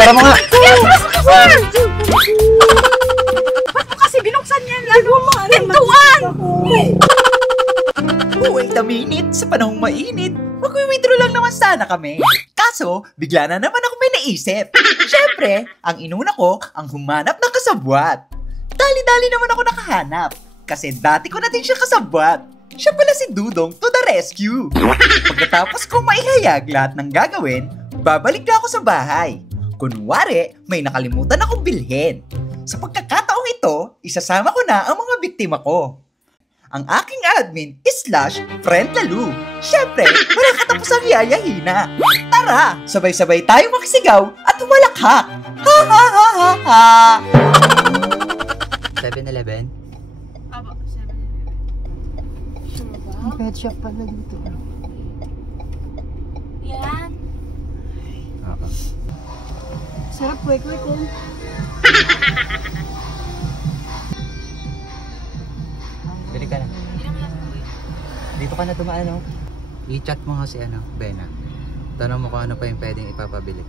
Sara mo nga! Ba't mo kasi binuksan yan? Lalo mo, pintuan! Wait a minute, sa panahong mainit, mag-withdraw lang naman sana kami. Kaso, bigla na naman ako may naisip. Siyempre, ang inuna ko, ang humanap ng kasabwat. Dali-dali naman ako nakahanap. Kasi dati ko na din siya kasabwat. Siya pala si Dudong to the rescue. Pagkatapos kong maihayag lahat ng gagawin, babalik na ako sa bahay. Kunwari, may nakalimutan akong bilhin. Sa pagkakataong ito, isasama ko na ang mga biktima ko. Ang aking admin is /friend Lalu. Siyempre, wala katapusang yayahina. Tara, sabay-sabay tayo makisigaw at humalakhak. Ha ha ha ha ha. 7-Eleven? Aba, 7-Eleven. Sure ba? Ang pet shop pala dito. Yan. Oo. Sarap, kwek-kwek ko. Bili ka na. Dito ka na dumaan, no? I-chat mo nga si Bena. Tanong mo kung ano pa yung pwedeng ipapabili.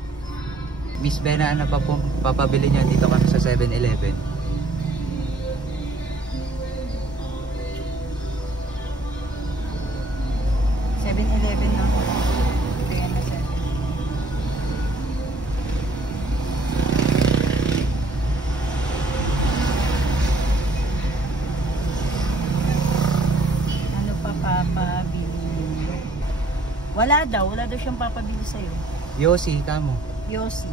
Miss Bena, ano pa po papabili niya dito kami sa 7-Eleven? na. Ano pa papabili? Wala daw siyang papabili sa'yo. Yossi, tamo. Yossi.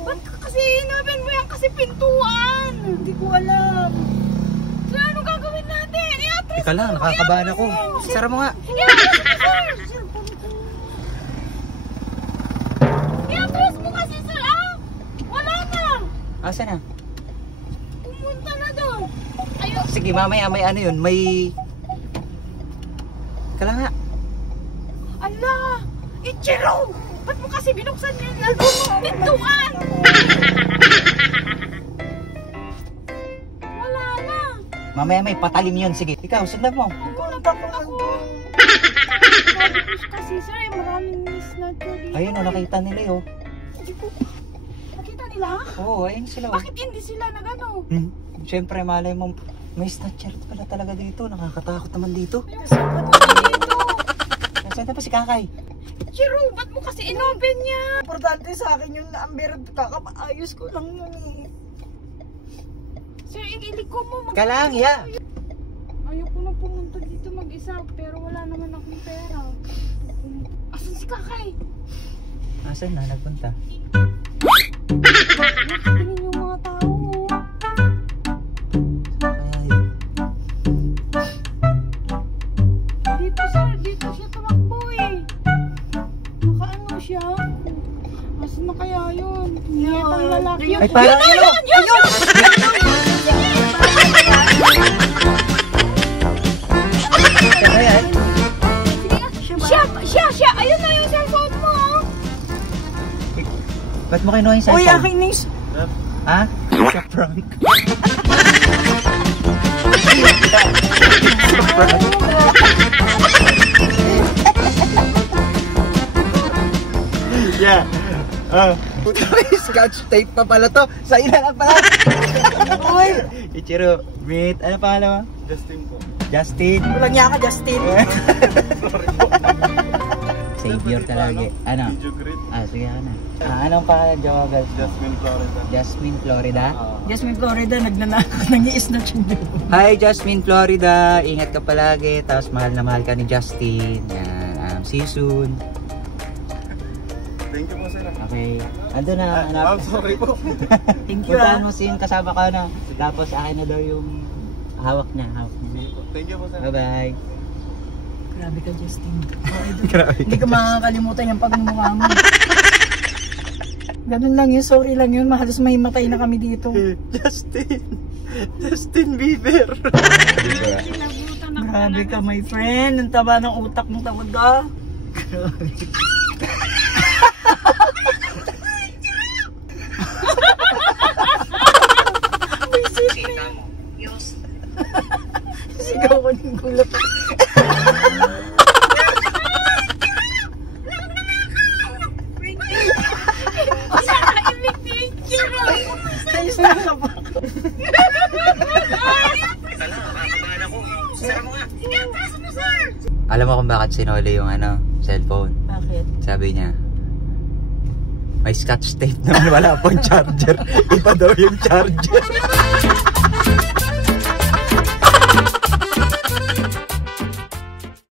Ba't kasi inabin mo yan kasi pintuan? Hindi ko alam. So, ano gagawin natin? I-atras Ika lang, nakakabahan ako. Sara mo nga. I-atras mo kasi sir, ah! Wala na! Asa na? Pumunta na doon. Ayun. Sige, mamaya may ano yun, may... Ika lang nga. Ala! Ichiro! Ba't mo kasi binuksan yan? Lalo mo, pintuan! Wala na! Mamaya may patalim yun. Sige, ikaw, sundan mo. Nagulat ako. Kasi sir, maraming miss na to dito. Ayun, nakita nila yun. Hindi ko... Nakita nila? Oo, ayun sila. Bakit hindi sila nagano? Siyempre, malay mo, may snatcher pala talaga dito. Nakakatakot naman dito. Kasi ba't mo dito? Nasaan na pa si Kakay? Chiro, ba't mo kasi inopen niya? Importante sa akin yung number. Kakapaayos ko lang yun eh. Sir, iliko mo. Ika lang, ya. Ayoko na pumunta dito mag-isa, pero wala naman akong pera. Asan si Kakay? Nasaan na, nagpunta? Nakatingin yung mga tao. Dito sir, dito siya tumakbo eh. Nakaano siya? Asan na kaya yun? Niyet ang lalaki yun. Ay, parang Yun! Ayan. Siya! Ayun na yung cellphone mo! Ba't mo kinuha yung cellphone? Uy, akin na yung... Ha? Sa prank. Sa prank. Yeah. Puta, may scotch tape pa pala to. Sa ina lang pala. Uy! Ichiro, meet. Ano pangalan mo? Justin po. Justin. Walang niya ka, Justin. Savior talaga. Ano? Video great. Sige ka na. Anong pangalan, Jowa Girls? Jasmine Florida. Jasmine Florida. Jasmine Florida, nagnanakot, nang-i-snatch yung dito. Hi Jasmine Florida, ingat ka palagi. Tapos mahal na mahal ka ni Justin. Yan. See you soon. Thank you po sir. Okay. Ando na. I'm sorry po. Thank you Puntaan mo sin kasama ka na. Tapos akin na daw yung hawak niya. Thank you po sir. Bye bye. Grabe ka, Justin. Grabe. Hindi ko makakalimutan yung pagmumukha mo. Ganun lang yun, sorry lang yun. Halos may matay na kami dito. Justin Bieber. Grabe ka, my friend. Ang taba ng utak mo talaga. ka pa. Alam mo kung bakit sinuli yung cellphone? Bakit? Sabi niya, may scotch tape naman, wala pong charger. Iba daw yung charger.